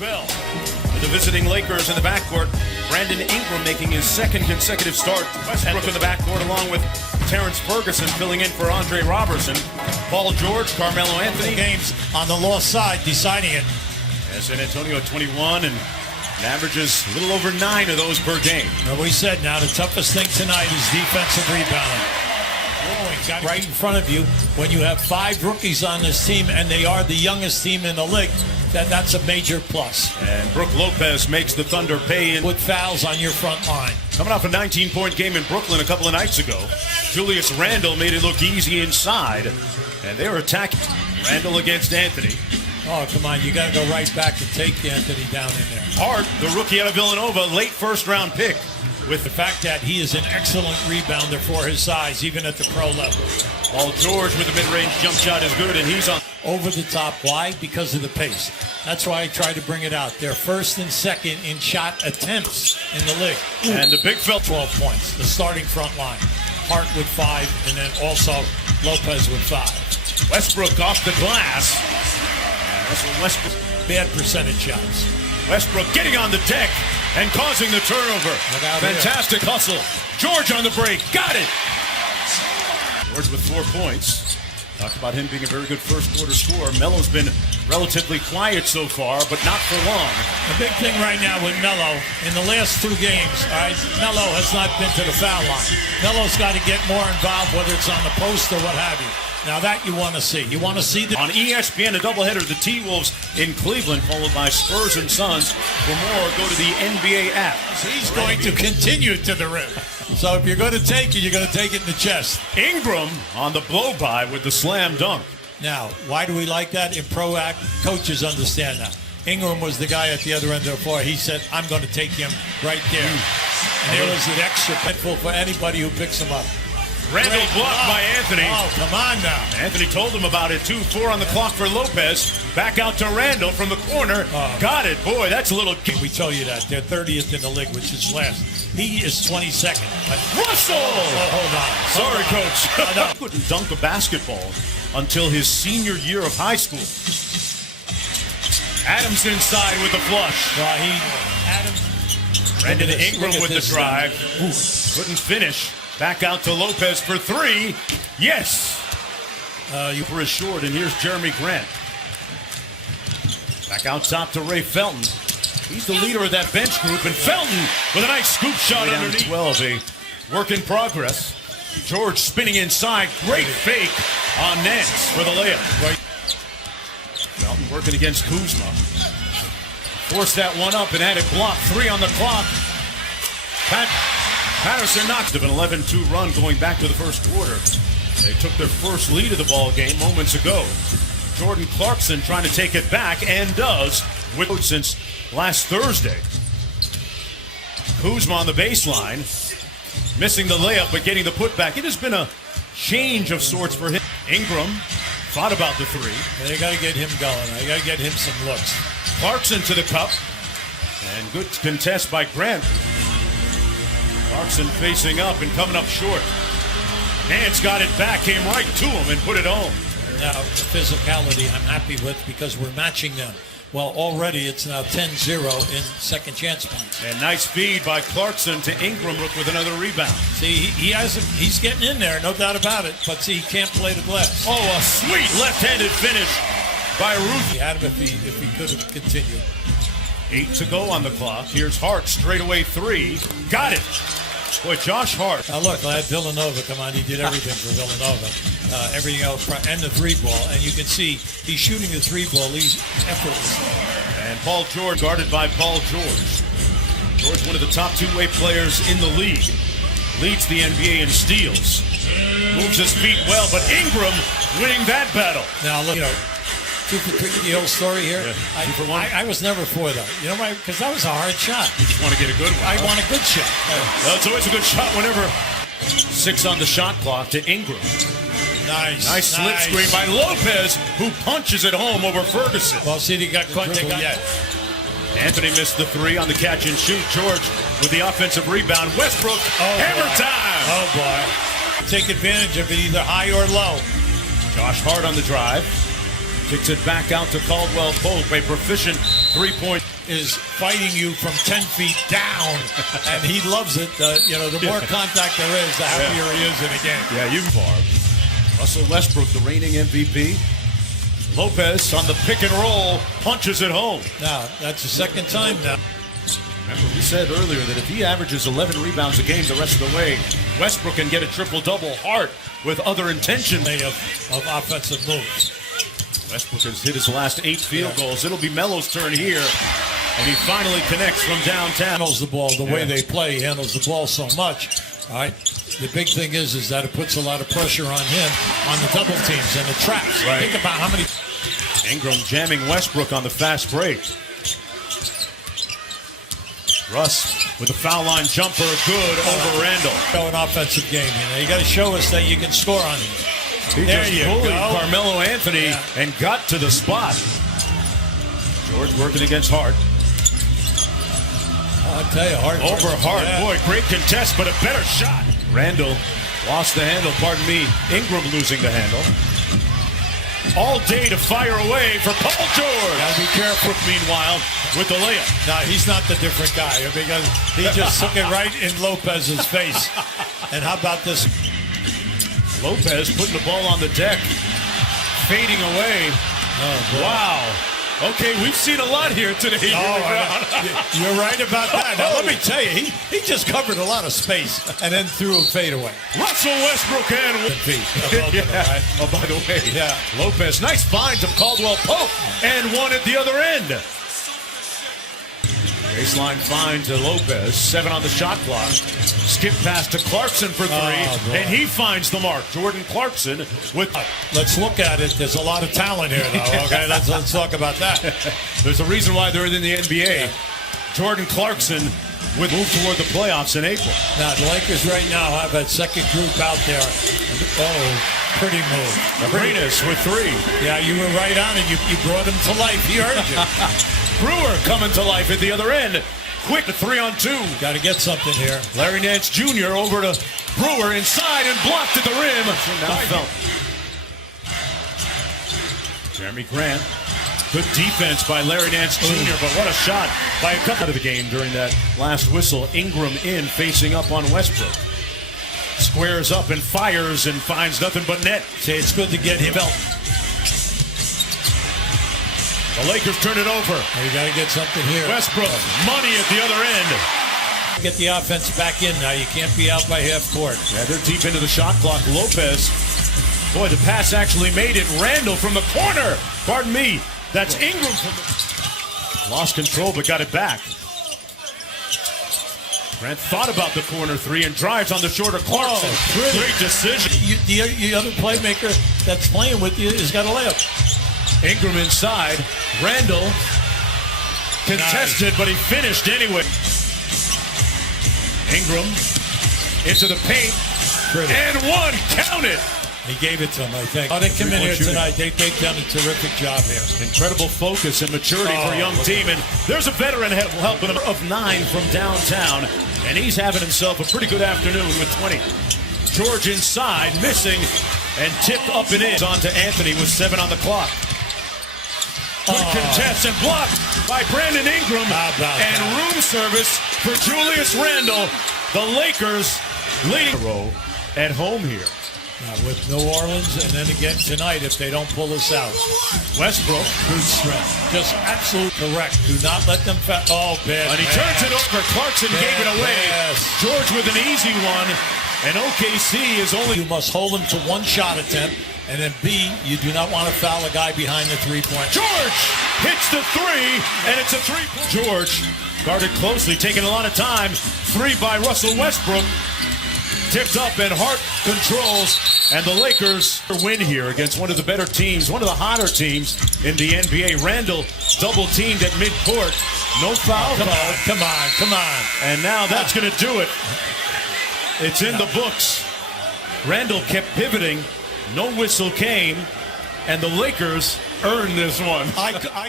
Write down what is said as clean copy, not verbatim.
spell. For the visiting Lakers in the backcourt, Brandon Ingram making his second consecutive start. Westbrook in the backcourt along with Terrence Ferguson filling in for Andre Robertson. Paul George, Carmelo Anthony. Games on the lost side deciding it. San Antonio at 21 and averages a little over 9 of those per game. We said now the toughest thing tonight is defensive rebounding. Right in front of you, when you have 5 rookies on this team and they are the youngest team in the league, that's a major plus. And Brook Lopez makes the Thunder pay with fouls on your front line. Coming off a 19-point game in Brooklyn a couple of nights ago, Julius Randle made it look easy inside, and they were attacking Randle against Anthony. Oh, come on, you got to go right back and take Anthony down in there. Hart, the rookie out of Villanova, late first-round pick. With the fact that he is an excellent rebounder for his size, even at the pro level. Paul George with the mid-range jump shot is good, and he's on. Over the top. Why? Because of the pace. That's why I try to bring it out. They're first and second in shot attempts in the league. And the big felt 12 points. The starting front line. Hart with 5, and then also Lopez with 5. Westbrook off the glass. And Russell Westbrook. Bad percentage shots. Westbrook getting on the deck and causing the turnover. Fantastic hustle. George on the break. Got it. George with 4 points. Talked about him being a very good first-quarter scorer. Melo's been relatively quiet so far, but not for long. The big thing right now with Melo, in the last 2 games, Melo has not been to the foul line. Melo's got to get more involved, whether it's on the post or what have you. Now that you want to see. You want to see the... On ESPN, a doubleheader, the T-Wolves in Cleveland, followed by Spurs and Suns. For more, go to the NBA app. He's going to continue to the rim. So if you're going to take it, you're going to take it in the chest. Ingram on the blow-by with the slam dunk. Now, why do we like that? In pro act, coaches understand that. Ingram was the guy at the other end of the floor. He said, I'm going to take him right there. And there was an extra pitfall for anybody who picks him up. Randle blocked by Anthony. Oh, come on now. Anthony told him about it, too. 4 on the clock for Lopez. Back out to Randle from the corner. Got it. Boy, that's a little... We tell you that. They're 30th in the league, which is last. He is 22nd. Russell! Hold on. Sorry, Coach. He couldn't dunk a basketball until his senior year of high school. Adams inside with the flush. Brandon Ingram with the drive. Couldn't finish. Back out to Lopez for 3. Yes. You were short, and here's Jeremy Grant. Back out top to Ray Felton. He's the leader of that bench group, and Felton with a nice scoop shot underneath. 12, a work in progress. George spinning inside. Great fake on Nance for the layup. Felton working against Kuzma. Forced that one up and had it blocked. 3 on the clock. Patterson knocked of an 11-2 run going back to the first quarter. They took their first lead of the ball game moments ago. Jordan Clarkson trying to take it back and does with since last Thursday. Kuzma on the baseline, missing the layup but getting the putback. It has been a change of sorts for him. Ingram thought about the 3. They got to get him going. They got to get him some looks. Clarkson to the cup, and good contest by Grant. Clarkson facing up and coming up short. Nance got it back, came right to him and put it home. Now, the physicality I'm happy with because we're matching them. Well, already it's now 10-0 in second chance points. And nice feed by Clarkson to Ingram with another rebound. See, he's getting in there, no doubt about it. But see, he can't play the glass. Oh, a sweet left-handed finish by Ruth. He had him if he could have continued. 8 to go on the clock. Here's Hart, straightaway 3. Got it. Boy, Josh Hart. Now look, I had Villanova. Come on, he did everything for Villanova. Everything else, and the 3-ball. And you can see he's shooting the 3-ball. He's effortlessly. And Paul George, guarded by Paul George. George, one of the top two-way players in the league. Leads the NBA in steals. Moves his feet well, but Ingram winning that battle. Now look, 2 for 3, the old story here. Yeah, 2 for 1. I was never for that. You know why? Because that was a hard shot. You just want to get a good one. I want a good shot. Well, it's always a good shot whenever. 6 on the shot clock to Ingram. Nice slip screen by Lopez, who punches it home over Ferguson. Well, see, they got yet. Anthony missed the 3 on the catch and shoot. George with the offensive rebound. Westbrook, hammer time. Oh, boy. Take advantage of it either high or low. Josh Hart on the drive. Kicks it back out to Caldwell Pope, a proficient 3-point is fighting you from 10 feet down, and he loves it. The more contact there is, the happier he is in a game. Yeah, you far. Russell Westbrook, the reigning MVP. Lopez on the pick and roll, punches it home. Now, that's the second time now. Remember, we said earlier that if he averages 11 rebounds a game the rest of the way, Westbrook can get a triple-double Hart with other intentions Of offensive moves. Westbrook has hit his last 8 field goals. It'll be Melo's turn here, and he finally connects from downtown. Handles the ball the way they play. He handles the ball so much. All right. The big thing is that it puts a lot of pressure on him on the double teams and the traps. Right. Think about how many. Ingram jamming Westbrook on the fast break. Russ with a foul line jumper, good over Randall. Show an offensive game. You got to show us that you can score on him. He There just you bullied go. Carmelo Anthony and got to the spot. George working against Hart. I'll tell you, Hart. Over Hart. Yeah. Boy, great contest, but a better shot. Randall lost the handle, pardon me. Ingram losing the handle. All day to fire away for Paul George. Gotta be careful. Meanwhile, with the layup. No, he's not the different guy because he just took it right in Lopez's face. And how about this? Lopez putting the ball on the deck. Fading away. Oh, boy. Wow. Okay, we've seen a lot here today. You're right about that. Now, let me tell you, he just covered a lot of space and then threw a fadeaway. Russell Westbrook and Right? Oh, by the way, Yeah. Lopez, nice find to Caldwell Pope, and one at the other end. Baseline find to Lopez, 7 on the shot clock. Skip pass to Clarkson for 3, and he finds the mark. Jordan Clarkson with. Let's look at it. There's a lot of talent here, though. Okay, let's talk about that. There's a reason why they're in the NBA. Jordan Clarkson with move toward the playoffs in April. Now, the Lakers right now have that second group out there. Oh, pretty move. Arenas with 3. Yeah, you were right on it. You brought him to life. He earned you. Brewer coming to life at the other end. Quick, 3-on-2. Got to get something here. Larry Nance Jr. over to Brewer inside and blocked at the rim. Now Jeremy Grant. Good defense by Larry Nance Jr., but what a shot by a couple of the game during that last whistle. Ingram in, facing up on Westbrook. Squares up and fires and finds nothing but net. Say it's good to get him out. The Lakers turn it over. You got to get something here. Westbrook, money at the other end. Get the offense back in now. You can't be out by half court. Yeah, they're deep into the shot clock. Lopez. Boy, the pass actually made it. Randall from the corner. Pardon me. That's Ingram from the. Lost control, but got it back. Grant thought about the corner 3 and drives on the shorter Clarkson. Great decision. The other playmaker that's playing with you has got a layup. Ingram inside. Randall contested, but he finished anyway. Ingram into the paint. And one. Count it. He gave it to him, I think. They come in here tonight. They've done a terrific job here. Incredible focus and maturity for a young team. And there's a veteran helping him of 9 from downtown. And he's having himself a pretty good afternoon with 20. George inside, missing, and tipped up and in. On to Anthony with 7 on the clock. Good contest and blocked by Brandon Ingram. And room service for Julius Randle. The Lakers leading at home here. Now with New Orleans, and then again tonight if they don't pull this out. Westbrook. Good strength. Just absolute correct. Do not let them bad. And he turns it over. Clarkson gave it away. Yes. George with an easy one. And OKC is only. You must hold him to one shot attempt. And then B, you do not want to foul a guy behind the three-point. George hits the 3, and it's a 3-point. George guarded closely, taking a lot of time. 3 by Russell Westbrook. Tipped up and Hart controls, and the Lakers win here against one of the better teams, one of the hotter teams in the NBA. Randall double teamed at midcourt. No foul call. Come on. And now that's going to do it. It's in the books. Randall kept pivoting. No whistle came, and the Lakers earned this one. I